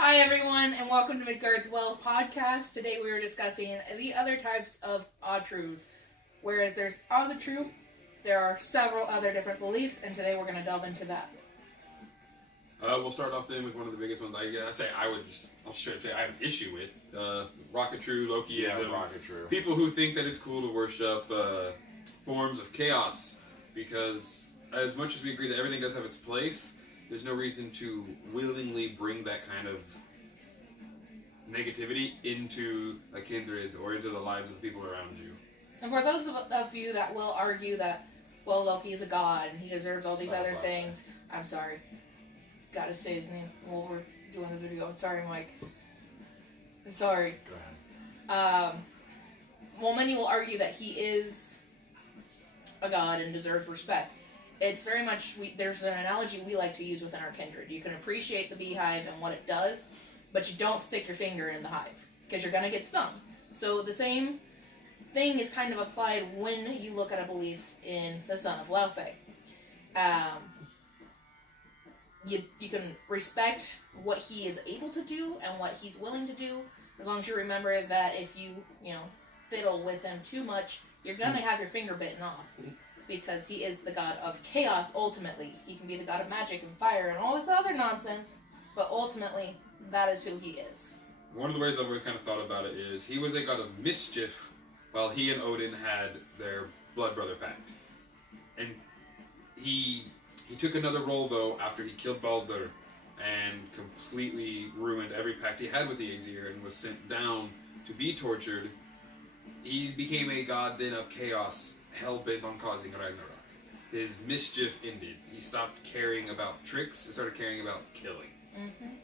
Hi everyone, and welcome to Midgard's Well podcast. Today we are discussing the other types of odd truths. Whereas there's Asatru, there are several other different beliefs, and today we're going to delve into that. We'll start off then with one of the biggest ones. I'll straight say I have an issue with Rocketru, Lokiism. Yeah, Rocketru. People who think that it's cool to worship forms of chaos, because as much as we agree that everything does have its place, there's no reason to willingly bring that kind of negativity into a kindred or into the lives of the people around you. And for those of you that will argue that, well, Loki is a god and he deserves all these other things, I'm sorry. Gotta say his name while we're doing the video. I'm sorry, Mike. I'm sorry. Go ahead. Well, many will argue that he is a god and deserves respect. It's very much, there's an analogy we like to use within our kindred. You can appreciate the beehive and what it does, but you don't stick your finger in the hive, because you're going to get stung. So the same thing is kind of applied when you look at a belief in the son of Laufey. You can respect what he is able to do and what he's willing to do, as long as you remember that if you fiddle with him too much, you're going to have your finger bitten off. Because he is the god of chaos, ultimately. He can be the god of magic and fire and all this other nonsense, but ultimately, that is who he is. One of the ways I've always kind of thought about it is he was a god of mischief, while he and Odin had their blood brother pact. And he took another role, though, after he killed Baldur and completely ruined every pact he had with the Aesir and was sent down to be tortured. He became a god then of chaos, hell-bent on causing Ragnarok. His mischief ended. He stopped caring about tricks and started caring about killing. Mm-hmm.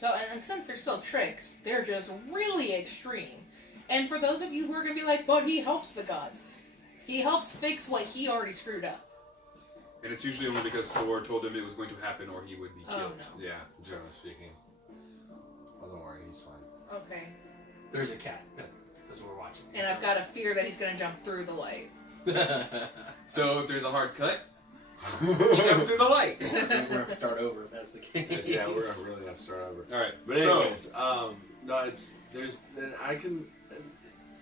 So, and since they're still tricks, they're just really extreme. And for those of you who are going to be like, but he helps the gods. He helps fix what he already screwed up. And it's usually only because Thor told him it was going to happen or he would be killed. Oh, no. Yeah, generally speaking. Oh, don't worry, he's fine. Okay. There's a cat. That's what we're watching. And I've got a fear that he's going to jump through the light. So if there's a hard cut, he jumps through the light. We're going to have to start over if that's the case. Yeah, we're gonna really have to start over. All right. But anyways,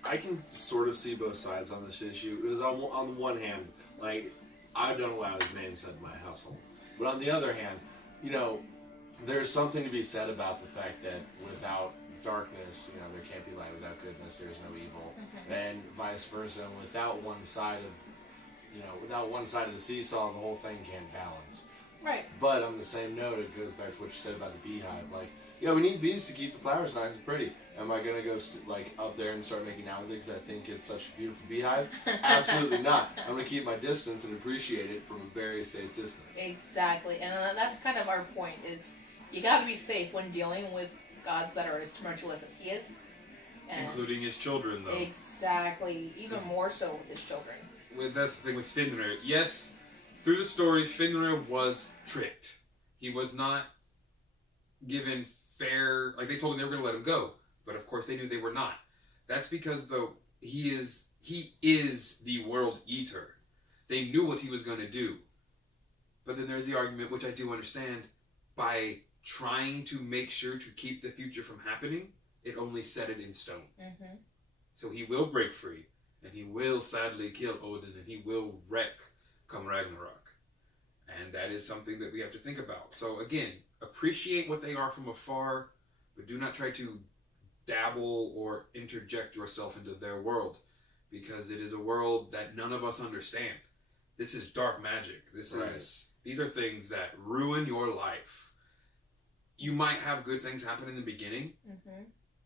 I can sort of see both sides on this issue. Because on the one hand, like, I don't allow his name said in my household. But on the other hand, there's something to be said about the fact that without darkness, there can't be light. Without goodness, there's no evil, and vice versa. And without one side of the seesaw, the whole thing can't balance. Right. But on the same note, it goes back to what you said about the beehive. Like, yeah, we need bees to keep the flowers nice and pretty. Am I gonna go up there and start making out with it because I think it's such a beautiful beehive? Absolutely not. I'm gonna keep my distance and appreciate it from a very safe distance. Exactly, and that's kind of our point. Is you got to be safe when dealing with gods that are as tumultuous as he is. Including his children, though. Exactly. Even more so with his children. That's the thing with Fenrir. Yes, through the story, Fenrir was tricked. He was not given fair... Like, they told him they were going to let him go. But, of course, they knew they were not. That's because, though, he is the world eater. They knew what he was going to do. But then there's the argument, which I do understand, by trying to make sure to keep the future from happening, it only set it in stone. Mm-hmm. So he will break free, and he will sadly kill Odin, and he will wreck come Ragnarok. And that is something that we have to think about. So again, appreciate what they are from afar, but do not try to dabble or interject yourself into their world, because it is a world that none of us understand. This is dark magic. These are things that ruin your life. You might have good things happen in the beginning,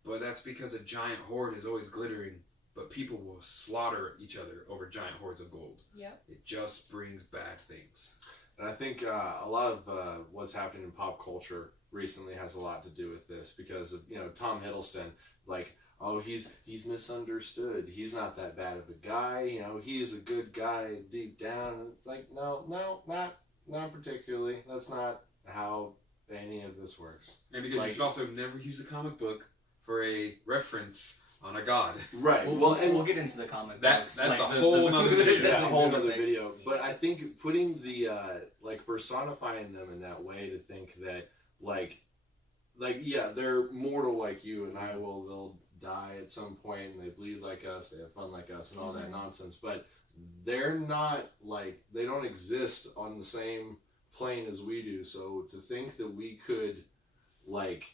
but that's because a giant hoard is always glittering, but people will slaughter each other over giant hoards of gold. Yep. It just brings bad things. And I think a lot of what's happening in pop culture recently has a lot to do with this, because of Tom Hiddleston, like, oh, he's misunderstood. He's not that bad of a guy. He's a good guy deep down. And it's like, no, not particularly. That's not how any of this works. And because you should also never use a comic book for a reference on a god. Right. We'll get into the comic books. That's a whole other video. That's a whole other video. But I think putting the personifying them in that way, to think that like, yeah, they're mortal like you and I will. They'll die at some point, and they bleed like us. They have fun like us, and all that nonsense. But they're not like, they don't exist on the same plane as we do. So to think that we could like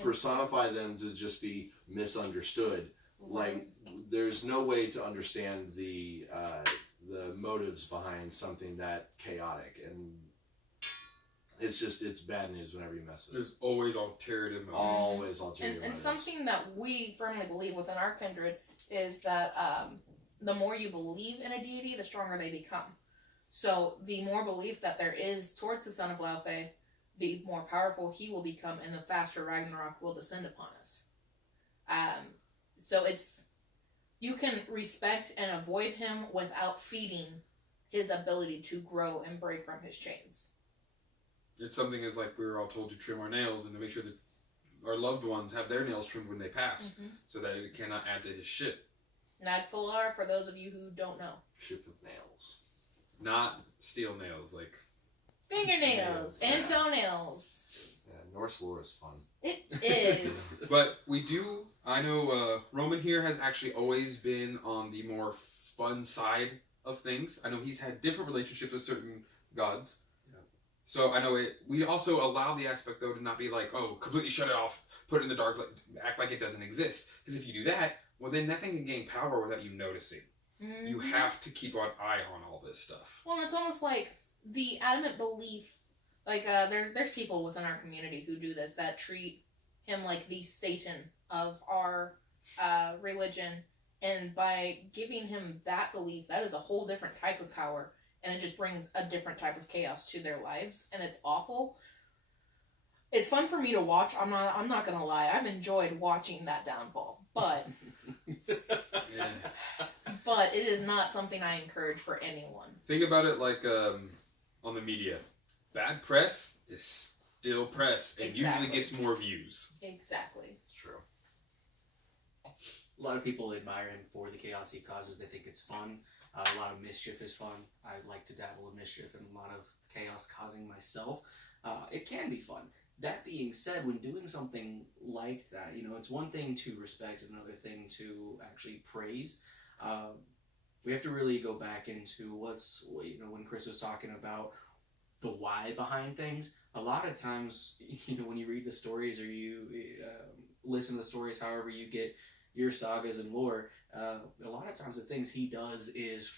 personify them to just be misunderstood, like there's no way to understand the motives behind something that chaotic, and it's bad news whenever you mess with it. There's always alternative motives. Always alternative and motives. something that we firmly believe within our kindred is that the more you believe in a deity, the stronger they become. So the more belief that there is towards the son of Laufey, the more powerful he will become, and the faster Ragnarok will descend upon us. So you can respect and avoid him without feeding his ability to grow and break from his chains. It's something as like we were all told to trim our nails and to make sure that our loved ones have their nails trimmed when they pass, so that it cannot add to his ship. Nagfalar, for those of you who don't know. Ship of nails. Not steel nails, like Fingernails and toenails. Yeah, Norse lore is fun. It is. But I know Roman here has actually always been on the more fun side of things. I know he's had different relationships with certain gods. Yeah. So I know we also allow the aspect, though, to not be like, oh, completely shut it off, put it in the dark, act like it doesn't exist. Because if you do that, well, then nothing can gain power without you noticing. Mm-hmm. You have to keep an eye on all this stuff. Well, it's almost like the adamant belief, like there's people within our community who do this, that treat him like the Satan of our religion, and by giving him that belief, that is a whole different type of power, and it just brings a different type of chaos to their lives, and it's awful. It's fun for me to watch. I'm not gonna lie, I've enjoyed watching that downfall, but yeah. But it is not something I encourage for anyone. Think about it like on the media. Bad press is still press. It usually gets more views. Exactly. It's true. A lot of people admire him for the chaos he causes. They think it's fun. A lot of mischief is fun. I like to dabble in mischief and a lot of chaos causing myself. It can be fun. That being said, when doing something like that, it's one thing to respect, another thing to actually praise. We have to really go back into when Chris was talking about the why behind things. A lot of times, when you read the stories or you listen to the stories, however you get your sagas and lore, a lot of times the things he does is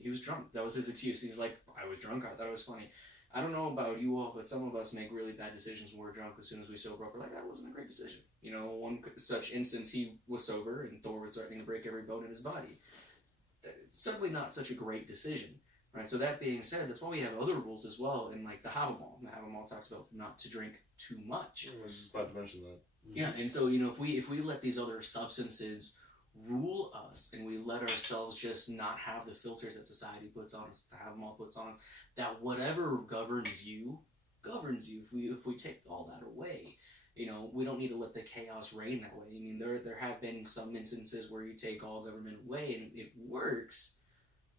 he was drunk. That was his excuse. He's like, I was drunk. I thought it was funny. I don't know about you all, but some of us make really bad decisions when we're drunk. As soon as we sober up, we're like, that wasn't a great decision. One such instance, he was sober and Thor was threatening to break every bone in his body. It's certainly not such a great decision, right? So that being said, that's why we have other rules as well, and like the Havamal. The Havamal talks about not to drink too much. I was just about to mention that. Yeah, and so if we let these other substances rule us, and we let ourselves just not have the filters that society puts on us, the Havamal puts on us, that whatever governs you. If we take all that away, we don't need to let the chaos reign that way. I mean, there have been some instances where you take all government away and it works,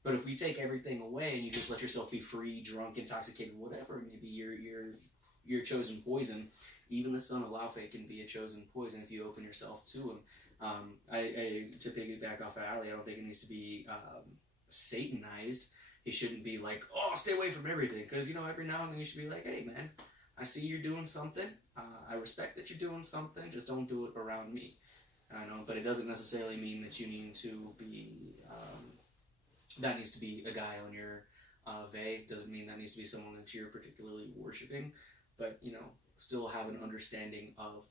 but if we take everything away and you just let yourself be free, drunk, intoxicated, whatever, maybe your chosen poison. Even the son of Laufey can be a chosen poison if you open yourself to him. To piggyback off of Ali, I don't think it needs to be satanized. He shouldn't be like, oh, stay away from everything. Because, every now and then you should be like, hey, man, I see you're doing something. I respect that you're doing something. Just don't do it around me. I know, but it doesn't necessarily mean that you need to be, that needs to be a guy on your Vey. Doesn't mean that needs to be someone that you're particularly worshiping. But, still have an understanding of,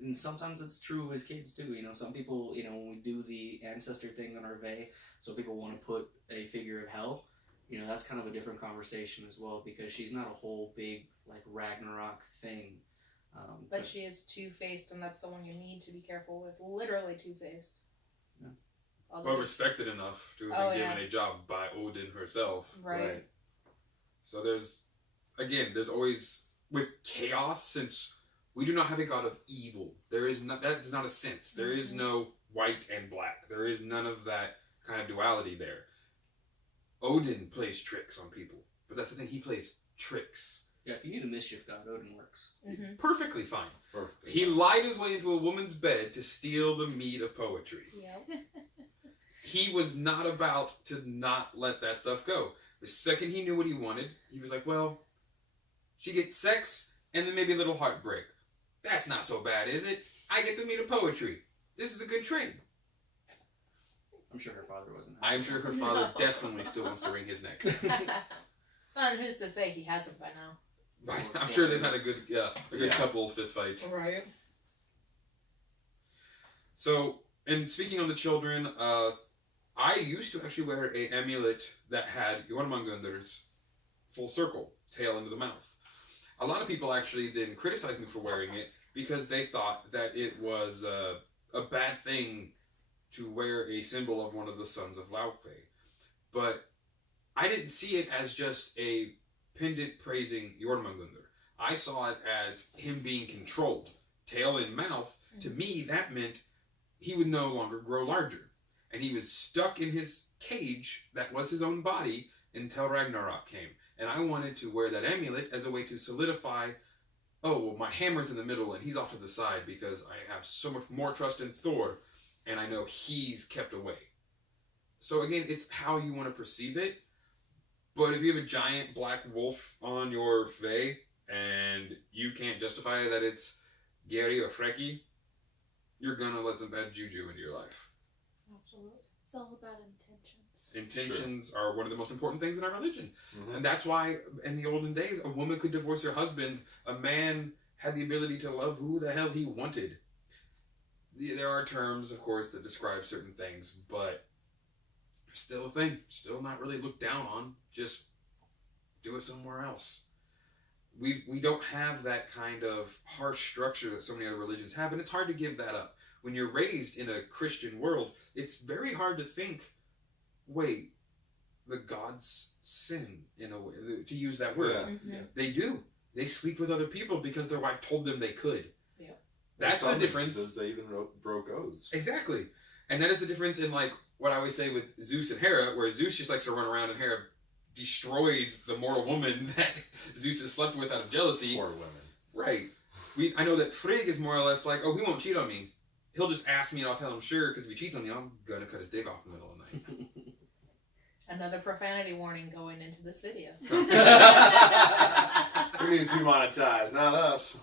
and sometimes it's true as kids too. Some people, when we do the ancestor thing on our Vey, so people want to put a figure of hell. That's kind of a different conversation as well, because she's not a whole big like Ragnarok thing. But she is two-faced, and that's the one you need to be careful with. Literally two-faced. Yeah. But respected enough to have been given a job by Odin herself. Right. So there's always, with chaos, since we do not have a god of evil, that is not a sense. There is no white and black. There is none of that kind of duality there. Odin plays tricks on people, but that's the thing, he plays tricks. Yeah, if you need a mischief god, Odin works. Mm-hmm. Perfectly fine. Perfect. He lied his way into a woman's bed to steal the meat of poetry. Yep. He was not about to not let that stuff go. The second he knew what he wanted, he was like, well, she gets sex and then maybe a little heartbreak. That's not so bad, is it? I get the meat of poetry. This is a good trade. I'm sure her father wasn't happy. I'm sure her father definitely still wants to wring his neck. And who's to say he hasn't by now? Right. I'm sure they've had a good couple fist fights. Right. So, and speaking on the children, I used to actually wear a amulet that had Jormungandr's full circle, tail into the mouth. A lot of people actually then criticized me for wearing it because they thought that it was a bad thing to wear a symbol of one of the sons of Laufey. But I didn't see it as just a pendant praising Jormungandr. I saw it as him being controlled. Tail in mouth, to me, that meant he would no longer grow larger. And he was stuck in his cage that was his own body until Ragnarok came. And I wanted to wear that amulet as a way to solidify, oh, well, my hammer's in the middle and he's off to the side because I have so much more trust in Thor and I know he's kept away. So again, it's how you want to perceive it. But if you have a giant black wolf on your Ve and you can't justify that it's Gary or Freki, you're gonna let some bad juju into your life. Absolutely. It's all about intentions. Intentions are one of the most important things in our religion. Mm-hmm. And that's why in the olden days, a woman could divorce her husband. A man had the ability to love who the hell he wanted. There are terms, of course, that describe certain things, but there's still a thing. Still not really looked down on. Just do it somewhere else. We don't have that kind of harsh structure that so many other religions have, and it's hard to give that up. When you're raised in a Christian world, it's very hard to think, wait, the gods sin, in a way, to use that word. Yeah. Mm-hmm. They do. They sleep with other people because their wife told them they could. Yeah. That's the difference. They even broke oaths. Exactly. And that is the difference in, like, what I always say with Zeus and Hera, where Zeus just likes to run around and Hera destroys the mortal woman that Zeus has slept with out of jealousy. Poor women. Right. I know that Frigg is more or less like, oh, he won't cheat on me. He'll just ask me and I'll tell him, sure, because if he cheats on me, I'm going to cut his dick off in the middle of the night. Another profanity warning going into this video. Who needs to be monetized? Not us.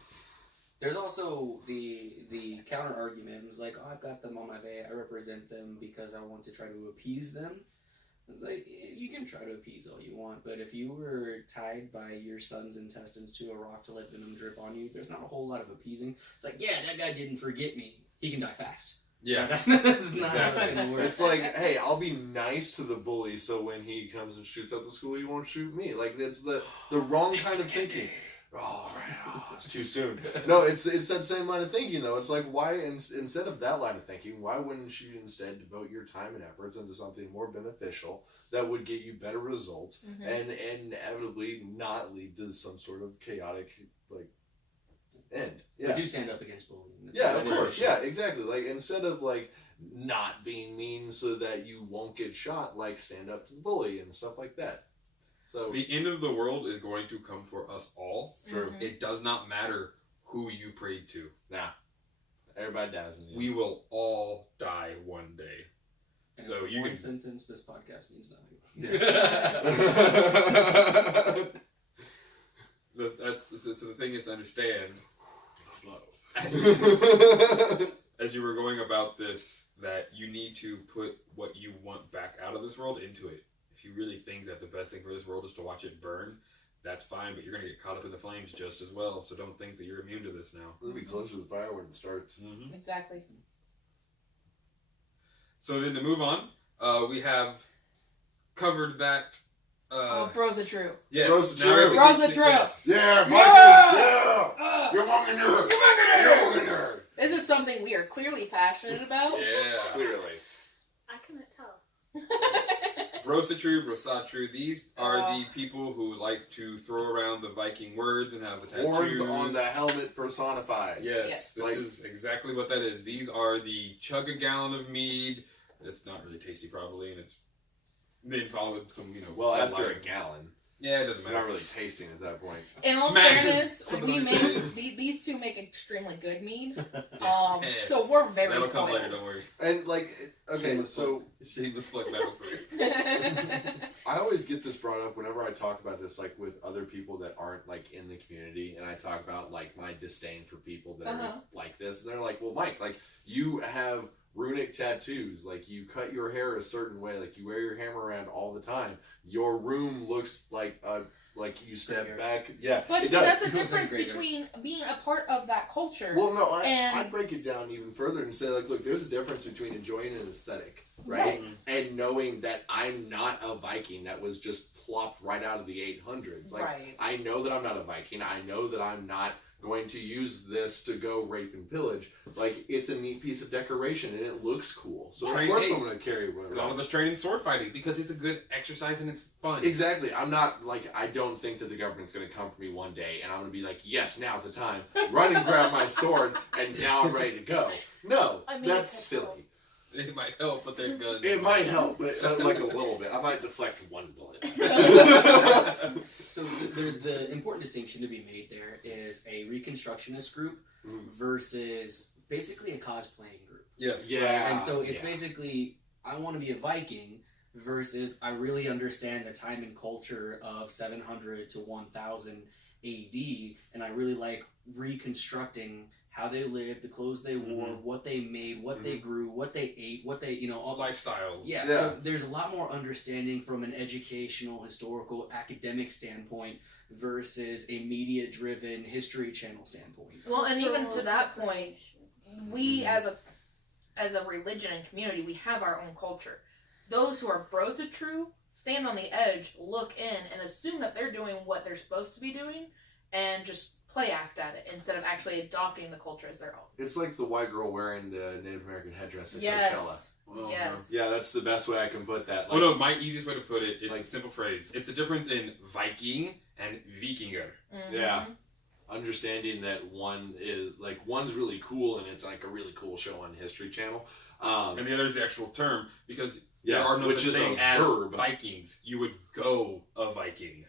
There's also the counter argument. It was like, oh, I've got them on my Ve. I represent them because I want to try to appease them. It's like, you can try to appease all you want, but if you were tied by your son's intestines to a rock to let venom drip on you, there's not a whole lot of appeasing. It's like, yeah, that guy didn't forget me. He can die fast. Yeah. That's not how it's Exactly. going to work. It's like, hey, I'll be nice to the bully so when he comes and shoots up the school, he won't shoot me. Like, it's the wrong kind of thinking. Oh, right. Oh, it's too soon. No, it's that same line of thinking, though. It's like, why, instead of that line of thinking, why wouldn't you instead devote your time and efforts into something more beneficial that would get you better results Mm-hmm. and inevitably not lead to some sort of chaotic, like, end? Yeah. But do stand up against bullying. Yeah, of course. Yeah, exactly. Like, instead of, like, not being mean so that you won't get shot, like, stand up to the bully and stuff like that. So, The end of the world is going to come for us all. true. Mhm. It does not matter who you prayed to. Nah. Everybody dies in the end. We will all die one day. And So in you one can... sentence, this podcast means nothing. So the thing is to understand, as you were going about this, that you need to put what you want back out of this world into it. If you really think that the best thing for this world is to watch it burn, that's fine, but you're going to get caught up in the flames just as well, so don't think that you're immune to this now. We'll be closer to the fire when it starts. Mm-hmm. Exactly. So then to move on, we have covered that. Bros are true. Yes. Bros are now true. everything- Bros are true. yes. Yeah, Vikings! Yeah! Yeah! You're fucking nerd! You're fucking nerd! This is something we are clearly passionate about. Yeah. Clearly. I couldn't tell. Brosatru, Brosatru, these are the people who like to throw around the Viking words and have the tattoos. Horns on the helmet personified. Yes, Yes. this Like- is exactly what that is. These are the chug a gallon of mead. It's not really tasty, probably, and it's then followed with some, Well, Bud after a Light. gallon. Yeah, it doesn't You're matter. not really tasting at that point. In all Smash it. fairness, Something we like make this. these two make extremely good mead. Yeah. So we're very That'll come later, spoiled. don't worry. And like, okay, Shameless so Shameless plug battle for you. I always get this brought up whenever I talk about this, like with other people that aren't like in the community, and I talk about like my disdain for people that are like this, and they're like, "Well, Mike, like you have runic tattoos, like you cut your hair a certain way, like you wear your hammer around all the time. Your room looks like you step back, yeah." But it see, does. that's a It looks like difference graveyard. between being a part of that culture. Well, no, And- I'd break it down even further and say, like, look, there's a difference between enjoying an aesthetic, right? Right. And knowing that I'm not a Viking that was just plopped right out of the 800s. Like, Right. I know that I'm not a Viking. I know that I'm not going to use this to go rape and pillage. Like, it's a neat piece of decoration, and it looks cool. So, Train of course, eight. I'm going to carry one A lot of around. us train in sword fighting because it's a good exercise and it's fun. Exactly. I'm not, like, I don't think that the government's going to come for me one day, and I'm going to be like, yes, now's the time. Run and grab my sword, and now I'm ready to go. No, I mean, that's it's silly. It might help, but they're guns. It might help, but like a little bit. I might deflect one bullet. So the important distinction to be made there is a Reconstructionist group versus basically a cosplaying group. Yes. Yeah. And so it's yeah. basically, I want to be a Viking versus I really understand the time and culture of 700 to 1000 AD, and I really like reconstructing how they lived, the clothes they wore, what they made, what they grew, what they ate, what they, all Lifestyles. Yeah, Yeah. so there's a lot more understanding from an educational, historical, academic standpoint versus a media-driven History Channel standpoint. Well, and even So to that it's point, we as a religion and community, we have our own culture. Those who are bros of true stand on the edge, look in, and assume that they're doing what they're supposed to be doing, and just play act at it instead of actually adopting the culture as their own. It's like the white girl wearing the Native American headdress at Coachella. Yes. Well, Yes. Yeah, that's the best way I can put that. Oh no, my easiest way to put it is Like- a simple phrase. It's the difference in Viking and Vikinger. Mhm. Yeah. Understanding that one is like one's really cool and it's like a really cool show on History Channel. And the other is the actual term because Yeah, there are no which such is thing a as verb. Vikings. You would go a Viking.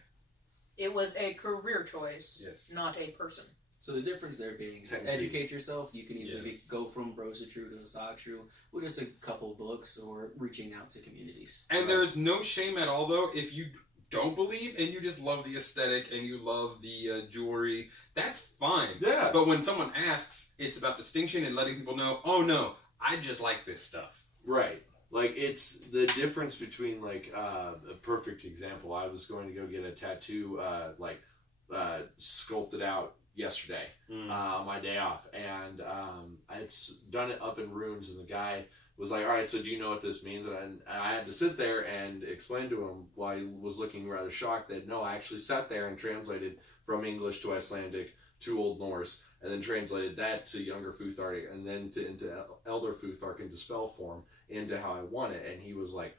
It was a career choice, Yes. not a person. So the difference there being is Technically. educate yourself. You can easily Yes. go from Brosatru to Asatru with just a couple books or reaching out to communities. And there's no shame at all, though, if you don't believe and you just love the aesthetic and you love the jewelry. That's fine. Yeah. But when someone asks, it's about distinction and letting people know, oh no, I just like this stuff. Right. Like, it's the difference between, like, a perfect example. I was going to go get a tattoo, sculpted out yesterday, on my day off. And I'd done it up in runes, and the guy was like, all right, so do you know what this means? And I had to sit there and explain to him while he was looking rather shocked that, no, I actually sat there and translated from English to Icelandic to Old Norse, and then translated that to Younger Futhark, and then into Elder Futhark into spell form, into how I want it. And he was like,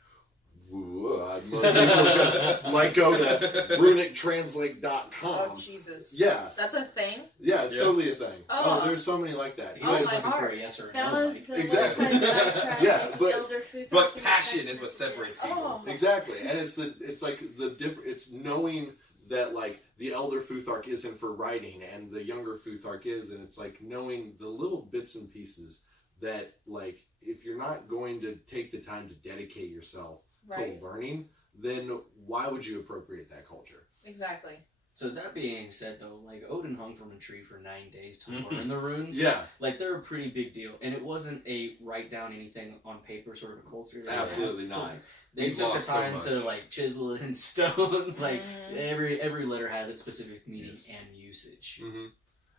most people just like go to runictranslate.com. Oh, Jesus. Yeah, That's a thing? yeah, it's Yeah. totally a thing. Oh. Oh, there's so many like that. He Oh, was my looking for heart. a yes or a That no. was Like, the Exactly. website that I tried. Yeah, but- Elder Futhark but and passion Advanced is what separates Messages. Oh. Exactly, and it's like it's knowing that like the Elder Futhark isn't for writing and the Younger Futhark is, and it's like knowing the little bits and pieces that like if you're not going to take the time to dedicate yourself Right. to learning, then why would you appropriate that culture? Exactly. So that being said, though, like Odin hung from a tree for 9 days to Mhm. learn the runes. Yeah, Like they're a pretty big deal, and it wasn't a write down anything on paper sort of a culture. absolutely not. They We've took the lost so time to much. like chisel it in stone. Like Mhm. every letter has its specific meaning Yes. and usage. Mm-hmm.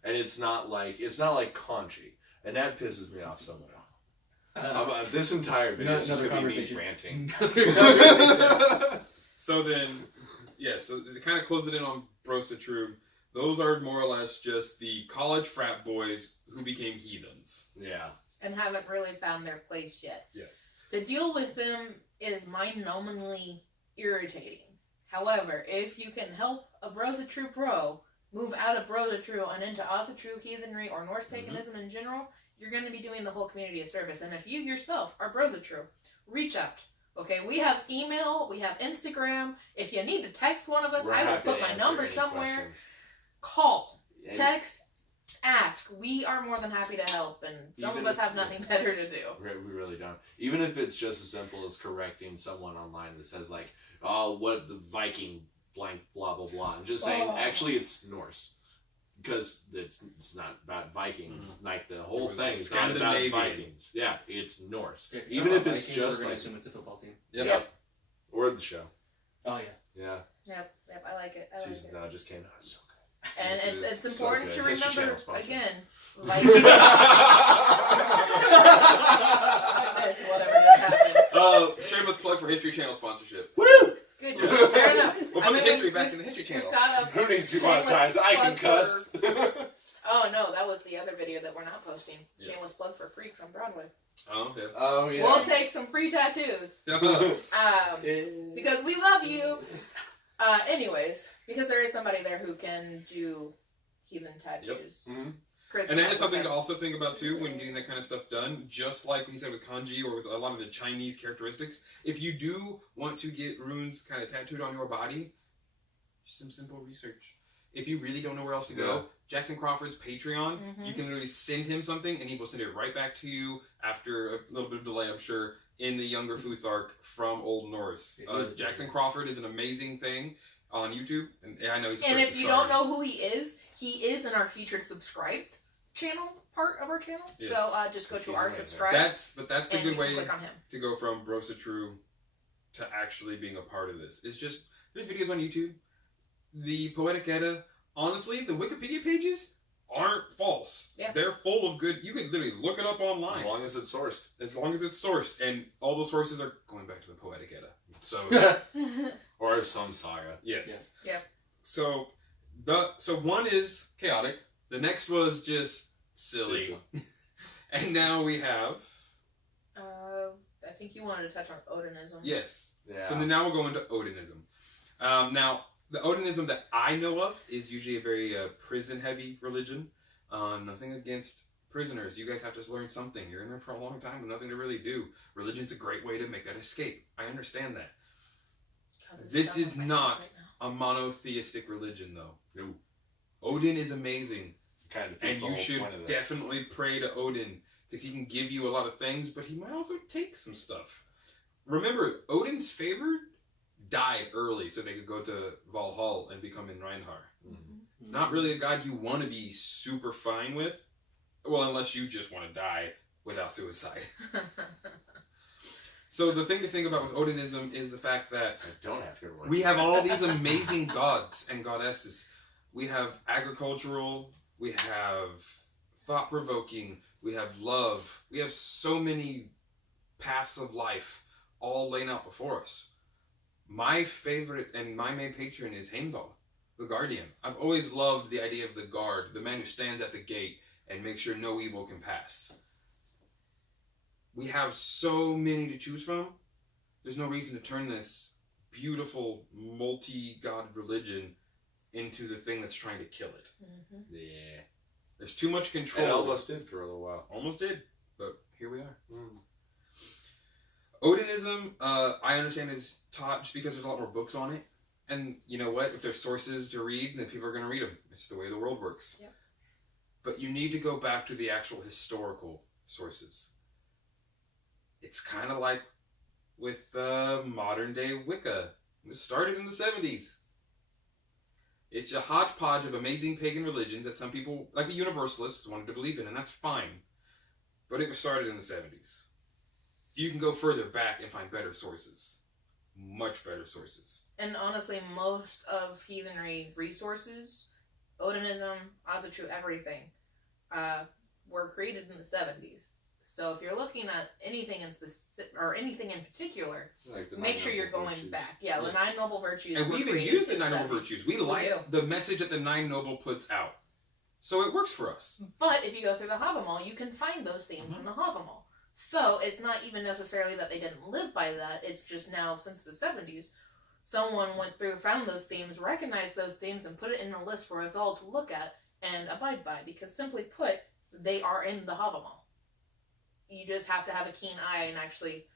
And it's not like kanji, and that pisses me off so much. This entire video is just Another gonna be me conversation. ranting. Another conversation. So then, so to kind of close it in on Brosatru, those are more or less just the college frat boys who became heathens. Yeah. And haven't really found their place yet. Yes. To deal with them is mind-numbingly irritating. However, if you can help a Brosatru pro move out of Brosatru and into Asatru, heathenry, or Norse paganism in general, you're going to be doing the whole community a service. And if you yourself are Brosatru, reach out. Okay, we have email, we have Instagram. If you need to text one of us, We're I will happy to put my answer number any somewhere. questions. Call, And text, ask. We are more than happy to help, and some Even of us if- have nothing better to do. We really don't. Even if it's just as simple as correcting someone online that says like, "Oh, what the Viking blank blah blah blah," and just saying, Oh. actually, it's Norse. Because it's not about Vikings. Like the whole It was thing is not about Scandinavian. Vikings. Yeah, it's Norse. If Even you're if talking it's Vikings, just we're gonna like, assume it's a football team. Yep. or the show. Oh yeah. Yeah, Yep, I like it. I like season it. now just came out. It's so good. And Yes, it it's is. So important good. to History remember, Channel sponsors. again, like this, whatever just happened. Shameless plug for History Channel sponsorship. Woo! Good, fair enough. We'll I put mean, the history we've- back in the History Channel. We've got a Who needs to be shameless monetized? I can plug cuss. Oh no, that was the other video that we're not posting. Yeah. Shameless plug for Freaks on Broadway. Oh, yeah. Oh yeah. We'll take some free tattoos. Because we love you. Anyways, because there is somebody there who can do heathen tattoos. Mhm. Chris And that met is something with to him. also think about too when getting that kind of stuff done. Just like when you said with kanji or with a lot of the Chinese characteristics, if you do want to get runes kind of tattooed on your body, just some simple research. If you really don't know where else to Yeah. go, Jackson Crawford's Patreon, Mhm. you can literally send him something and he will send it right back to you after a little bit of delay, I'm sure, in the younger Futhark from Old Norse. It is Jackson amazing. Crawford is an amazing thing on YouTube, and I know he's a And person, if you sorry. don't know who he is in our featured subscribed channel part of our channel. Yes. So just go He's to our amazing. subscribe. that's the and good you can way click on him. to go from Brosa True to actually being a part of this. It's just there's videos on YouTube. The Poetic Edda, honestly, the Wikipedia pages aren't false. Yeah. They're full of good. You can literally look it up As online long as it's sourced. as long as it's sourced, and all those sources are going back to the Poetic Edda. So Or some saga. yes. Yeah. Yep. So one is chaotic. The next was just silly, and now we have I think you wanted to touch on Odinism. yes. Yeah. So then now we'll go into Odinism. Now, the Odinism that I know of is usually a very prison-heavy religion. Nothing against prisoners. You guys have to learn something. You're in there for a long time with nothing to really do. Religion's a great way to make that escape. I understand that. God, This down is with my not- house right A monotheistic religion, though. No. Odin is amazing, Kind of and defeats the you whole should point of this. definitely pray to Odin, because he can give you a lot of things, but he might also take some stuff. Remember, Odin's favored died early so they could go to Valhall and become in Reinhar. Mhm. It's not really a god you want to be super fine with. Well, unless you just want to die without suicide. now. So the thing to think about with Odinism is the fact that I don't have to go to work. we have all these amazing gods and goddesses. We have agricultural, we have thought-provoking, we have love. We have so many paths of life all laying out before us. My favorite and my main patron is Heimdall, the Guardian. I've always loved the idea of the guard, the man who stands at the gate and makes sure no evil can pass. We have so many to choose from. There's no reason to turn this beautiful multi-god religion into the thing that's trying to kill it. Mhm. Yeah. There's too much control. It almost did for a little while. Almost did, but here we are. Mm. Odinism, I understand, is taught just because there's a lot more books on it. And you know what? If there's sources to read, then people are going to read them. It's the way the world works. Yep. But you need to go back to the actual historical sources. It's kind of like with modern day Wicca. It was started in the 70s. It's a hodgepodge of amazing pagan religions that some people, like the Universalists, wanted to believe in, and that's fine. But it was started in the 70s. You can go further back and find better sources. Much better sources. And honestly, most of heathenry resources, Odinism, Asatru, everything, were created in the 70s. So if you're looking at anything in specific or anything in particular, Like the make nine sure you're noble going virtues. back. Yeah, the Yes. 9 noble virtues. And were we even created use the in 9 noble 70s. virtues. We do. like the message that the 9 noble puts out. So it works for us. But if you go through the Havamal, you can find those themes in the Havamal. So it's not even necessarily that they didn't live by that. It's just now, since the 70s, someone went through, found those themes, recognized those themes, and put it in a list for us all to look at and abide by. Because simply put, they are in the Havamal. You just have to have a keen eye and actually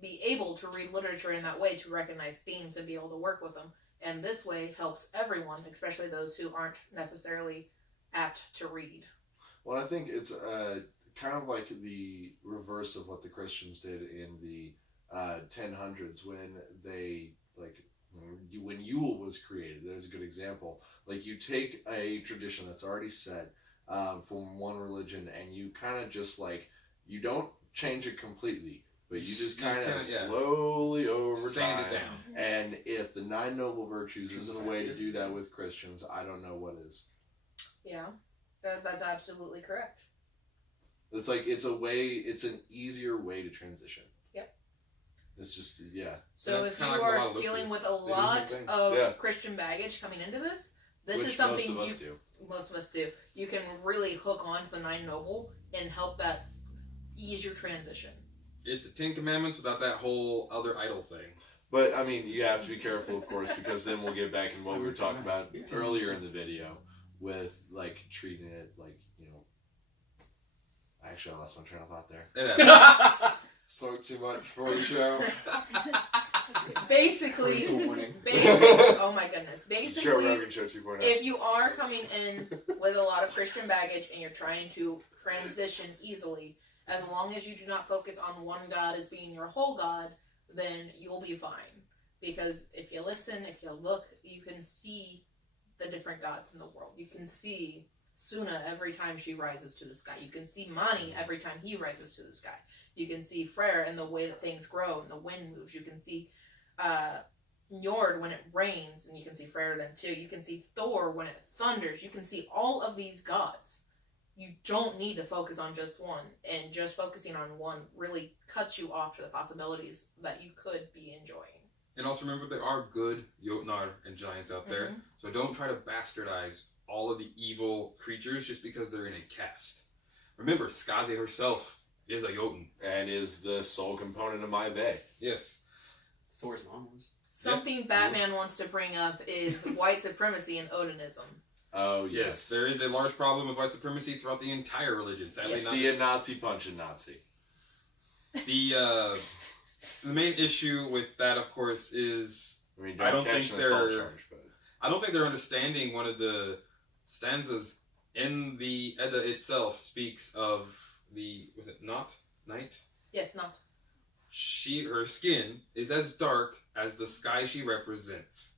be able to read literature in that way to recognize themes and be able to work with them. And this way helps everyone, especially those who aren't necessarily apt to read. Well, I think it's kind of like the reverse of what the Christians did in the 1000s when they, like, when Yule was created. There's a good example. Like, you take a tradition that's already set from one religion and you kind of just, like, you don't change it completely, but you just kind of slowly over sand time. it down. And if the 9 noble virtues isn't a way to do that with Christians, I don't know what is. Yeah, that's absolutely correct. It's like, it's an easier way to transition. Yep. It's just, So That's if you kinda like a lot are of dealing with Lucas. a They do the lot same thing. of Christian baggage coming into this Which is something most of us do. You can really hook on to the 9 noble and help that ease your transition. It's the 10 Commandments without that whole other idol thing. But, I mean, you have to be careful, of course, because then we'll get back in what we were talking about earlier in the video with, like, treating it like, you know... Actually, I lost my train of thought there. It happens. Spoke too much for the show. Basically, warning. oh my goodness. Joe Basically, Rogan Show 2.0. if you are coming in with a lot of Christian baggage and you're trying to transition easily, as long as you do not focus on one God as being your whole God, then you'll be fine. Because if you listen, if you look, you can see the different gods in the world. You can see Suna every time she rises to the sky. You can see Mani every time he rises to the sky. You can see Freyr and the way that things grow and the wind moves. You can see Njord when it rains, and you can see Freyr then too. You can see Thor when it thunders. You can see all of these gods. You don't need to focus on just one, and just focusing on one really cuts you off to the possibilities that you could be enjoying. And also remember, there are good Jotnar and giants out there, so don't try to bastardize all of the evil creatures just because they're in a caste. Remember, Skadi herself is a Jotun. And is the sole component of my bay. Yes. Thor's mom was. Something Batman wants to bring up is white supremacy and Odinism. Oh, Yes, there is a large problem with white supremacy throughout the entire religion. Sadly, Yes. not See a Nazi punch a Nazi. the main issue with that, of course, is I mean, I don't catch think an assault they're- charge, but... I don't think they're understanding one of the stanzas in the Edda itself speaks of the, was it night? Yes, not. Her skin is as dark as the sky she represents.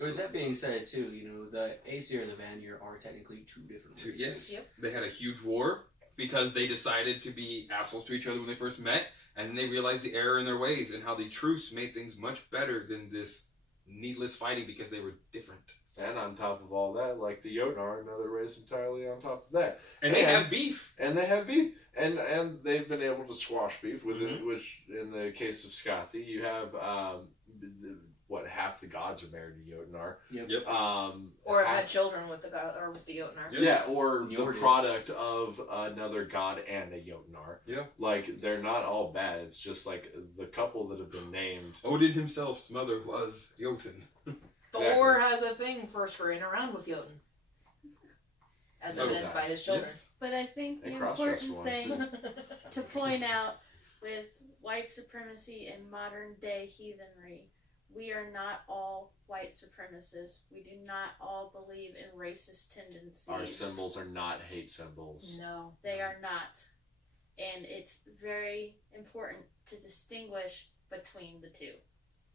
With that being said, too, you know, the Aesir and the Vanir are technically two different races. Yes, Yep. they had a huge war because they decided to be assholes to each other when they first met, and then they realized the error in their ways and how the truce made things much better than this needless fighting because they were different. And on top of all that, like the Jotnar, another race entirely on top of that. And they have beef. And they have beef. And they've been able to squash beef with it, which in the case of Skadi, you have half the gods are married to Jotnar. Yep. Or have had children with the god or with the Jotnar. Yep. Yeah, or the Njord is. product of another god and a Jotnar. Yeah. Like, they're not all bad. It's just like the couple that have been named. Odin himself's mother was Jotun. Thor has a thing for screwing around with Jotun. As So evidenced by does. his children. Yes. But I think the And cross-dress important for one, thing to point out with white supremacy and modern day heathenry, we are not all white supremacists. We do not all believe in racist tendencies. Our symbols are not hate symbols. No. They are not. And it's very important to distinguish between the two.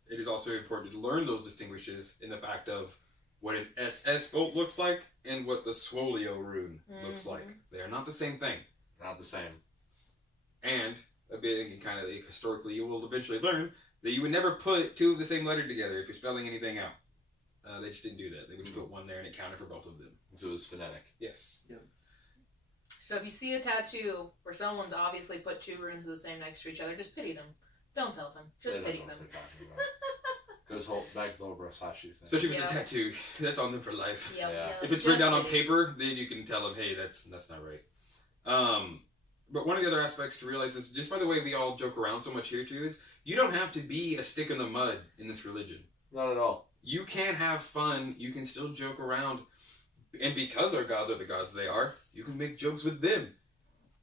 It is also important to learn those distinguishes in the fact of what an SS bolt looks like and what the Swolio rune looks like. They are not the same thing. Not the same. And a bit kind of historically, you will eventually learn that you would never put two of the same letter together if you're spelling anything out. They just didn't do that. They would just put one there and it counted for both of them. So it was phonetic. Yes. So if you see a tattoo where someone's obviously put two runes the same next to each other, just pity them. Don't tell them. Just They don't pity know them. what they're talking about. Goes back to the whole Brasashi thing. Especially with Yeah. the tattoo. That's on them for life. Yep. Yeah. If it's Just written down on pity. paper, then you can tell them, hey, that's not right. But one of the other aspects to realize is, just by the way we all joke around so much here too, is you don't have to be a stick in the mud in this religion. Not at all. You can have fun. You can still joke around. And because our gods are the gods they are, you can make jokes with them.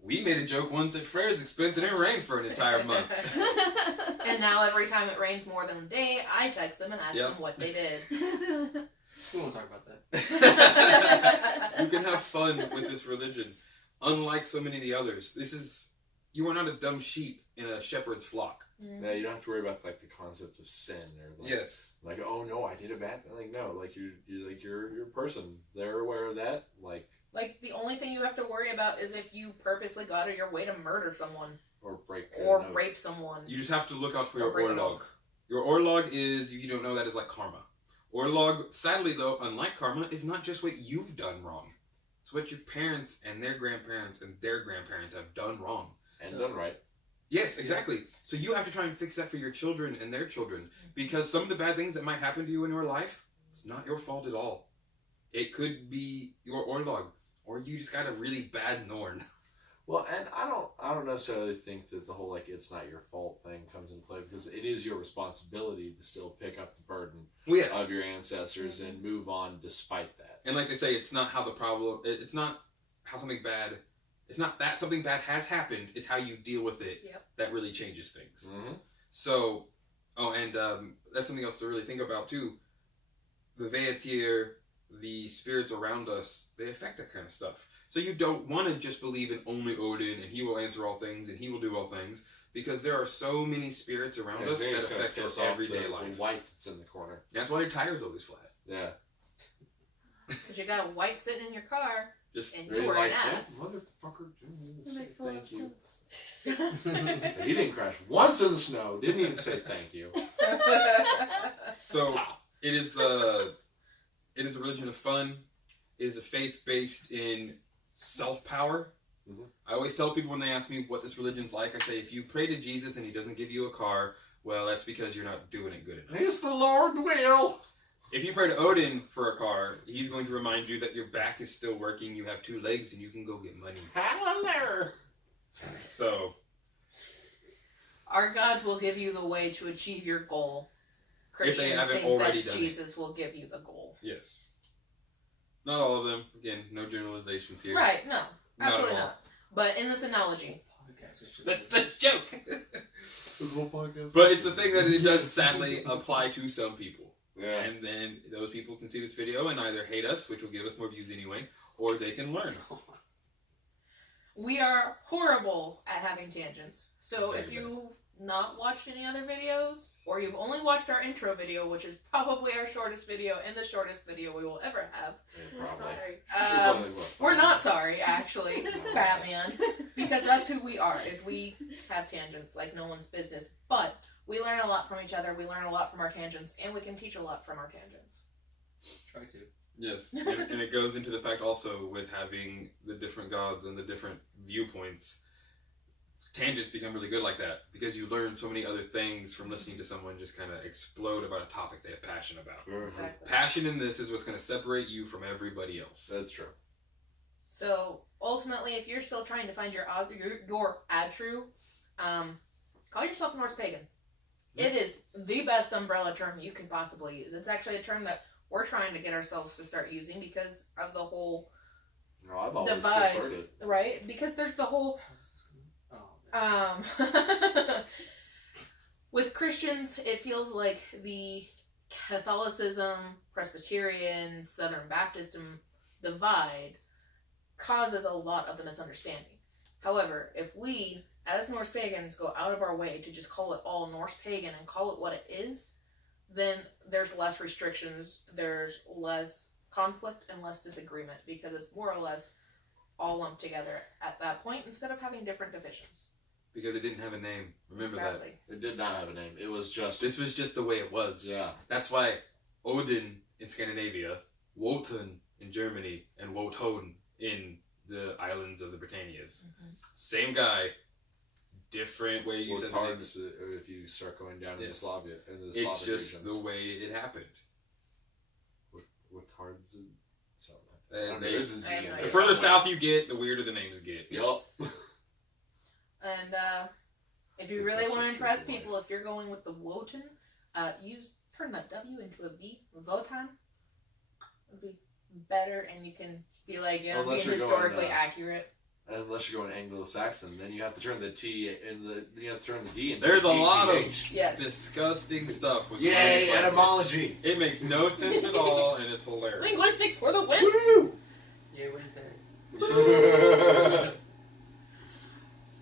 We made a joke once at Frere's expense and it rained for an entire month. And now every time it rains more than a day, I text them and ask Yep. them what they did. We won't talk about that. You can have fun with this religion. Unlike so many of the others, you are not a dumb sheep in a shepherd's flock. Yeah, you don't have to worry about like the concept of sin or like, Yes. like, oh no, I did a bad thing. Like no, like you're a person. They're aware of that. Like Like, the only thing you have to worry about is if you purposely go out of your way to murder someone. or break Or nose. rape someone. You just have to look out for Or your break an orlog. oath. Your orlog is, if you don't know, that is like karma. Orlog, sadly though, unlike karma, is not just what you've done wrong. It's what your parents and their grandparents and their grandparents have done wrong. And done right. Yes, exactly. So you have to try and fix that for your children and their children. Because some of the bad things that might happen to you in your life, it's not your fault at all. It could be your orlog. Or you just got a really bad Norn. Well, and I don't necessarily think that the whole like it's not your fault thing comes into play because it is your responsibility to still pick up the burden Well, yes. of your ancestors and move on despite that. And like they say, it's not how the problem, it's not how something bad, it's not that something bad has happened, it's how you deal with it that really changes things. Mm-hmm. So, and that's something else to really think about too. The Veatir, the spirits around us, they affect that kind of stuff. So you don't want to just believe in only Odin and he will answer all things and he will do all things, because there are so many spirits around us that affect our everyday life. The white that's in the corner. That's why your tire's always flat. Yeah. Because you got a white sitting in your car, Just and Really you were like an that ass. motherfucker didn't That say makes a lot of thank you. sense. He didn't crash once in the snow. Didn't even say thank you. so it is a religion of fun. It is a faith based in self-power. Mhm. I always tell people when they ask me what this religion's like, I say, if you pray to Jesus and he doesn't give you a car, well, that's because you're not doing it good enough. It's the Lord will. If you pray to Odin for a car, he's going to remind you that your back is still working, you have 2 legs, and you can go get money. Hallelujah. So, Our gods will give you the way to achieve your goal. If they Christians haven't think already that done Jesus will give you the goal. yes. Not all of them. Again, no generalizations here. Right, no. Not at Absolutely all. not. But in this analogy, That's the joke. This whole podcast. But it's the thing that it does sadly apply to some people. Yeah. And then those people can see this video and either hate us, which will give us more views anyway, or they can learn. we are horrible at having tangents. So Very if you've not watched any other videos, or you've only watched our intro video, which is probably our shortest video and the shortest video we will ever have, We're Probably. sorry. It's only, what, 5 we're not minutes? sorry, actually, Batman, because that's who we are, is we have tangents like no one's business. But we learn a lot from each other, we learn a lot from our tangents, and we can teach a lot from our tangents. Try to. Yes, and it goes into the fact also with having the different gods and the different viewpoints. Tangents become really good like that because you learn so many other things from listening to someone just kind of explode about a topic they have passion about. Mhm. Exactly. Passion in this is what's going to separate you from everybody else. That's true. So ultimately, if you're still trying to find your Atru, call yourself a Norse pagan. Yeah. It is the best umbrella term you can possibly use. It's actually a term that we're trying to get ourselves to start using because of the whole No, I've always Divide. preferred it. right. Because there's the whole How is this going? with Christians, it feels like the Catholicism, Presbyterian, Southern Baptism divide causes a lot of the misunderstanding. However, if we, as Norse pagans, go out of our way to just call it all Norse pagan and call it what it is, then there's less restrictions, there's less conflict and less disagreement because it's more or less all lumped together at that point instead of having different divisions. Because it didn't have a name. Remember Exactly. It did not have a name. It was that. just This was just the way it was. yeah. That's why Odin in Scandinavia, Wotan in Germany, and Wotan in the islands of the Britannias. Same guy, different way you said the name. Wotards, if you start going down in the Yes. Slavic, in the It's Slavic just regions. the way it happened. Wotards and something like And that. I mean, they- there's a Z I have in no The there idea. further somewhere. south you get, the weirder the names get. Yup. And if you think really that's want to just impress true life. people, if you're going with the Wotan, turn that W into a V. Wotan would be better, and you can be like, yeah, I'm Unless being you're going, historically accurate. Unless you're going Anglo-Saxon, then you have to turn the T and you have to turn the D into There's a lot of Yes. disgusting stuff with Yay, language. etymology! It makes no sense at all, and it's hilarious. Linguistics for the win. Woo! Yeah, Wednesday.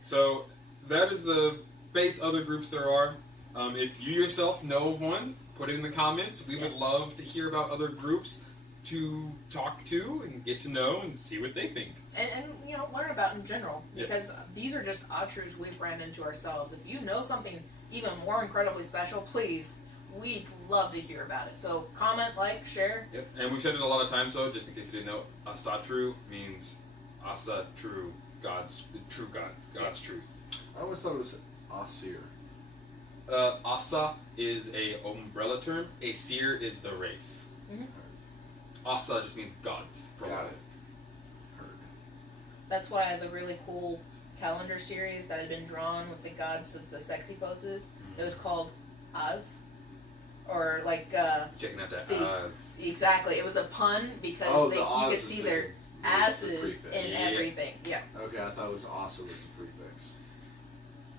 So that is the base other groups there are. If you yourself know of one, put it in the comments. We would Yes. love to hear about other groups to talk to and get to know and see what they think. And you know, learn about in general. Yes. Because these are just odd truths we've ran into ourselves. If you know something even more incredibly special, please, we'd love to hear about it. So comment, like, share. Yep. And we've said it a lot of times, though, just in case you didn't know. Asatru means Asatru, God's the true God's truth. I always thought it was Asir. Asa is a umbrella term. Asir is the race. Mhm. Asa just means gods. Got it. Heard. That's why the really cool calendar series that had been drawn with the gods with the sexy poses, it was called Az. Or like, Checking out that The- Oz. exactly. It was a pun because the you Oz could is see the- their is the asses prefix. in Yeah. everything. Yeah. Okay, I thought it was Asa was the prefix.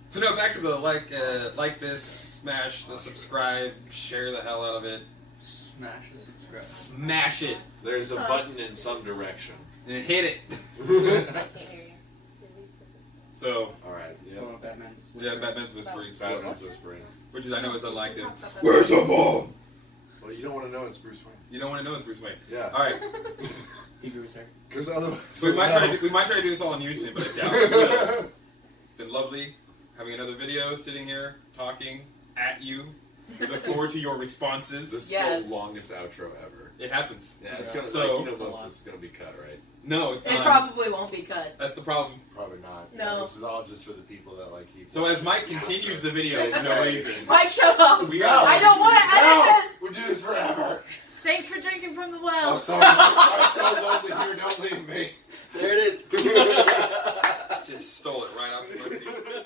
So now back to the like this, smash the subscribe, share the hell out of it, Smash the subscribe. smash it, There's a button in some direction. and hit it. I can't hear you. So Alright, yeah. Going on Batman's. yeah, Batman's whispering, Batman's whispering. which is I know it's unlike him. Where's the bomb? Well, you don't want to know it's Bruce Wayne. You don't want to know it's Bruce Wayne. Yeah. All right, Hebrew sir. Because otherwise. so we might try to do this all in unison, but I doubt we will. Been lovely having another video, sitting here talking at you. We look forward to your responses. This is Yes. the longest outro ever. It happens. Yeah, it's Yeah. gonna. So- like, you know, most of this is gonna be cut, right? No, it's It not. probably won't be cut. That's the problem. Probably not. No. Yeah, this is all just for the people that like keep. So as Mike continues the video for no reason, Mike, shut up! we I don't want to edit this! We'll do this forever. Thanks for drinking from the I'm well. sorry. I'm so lonely here. Don't leave me. There it is. just stole it right off my feet.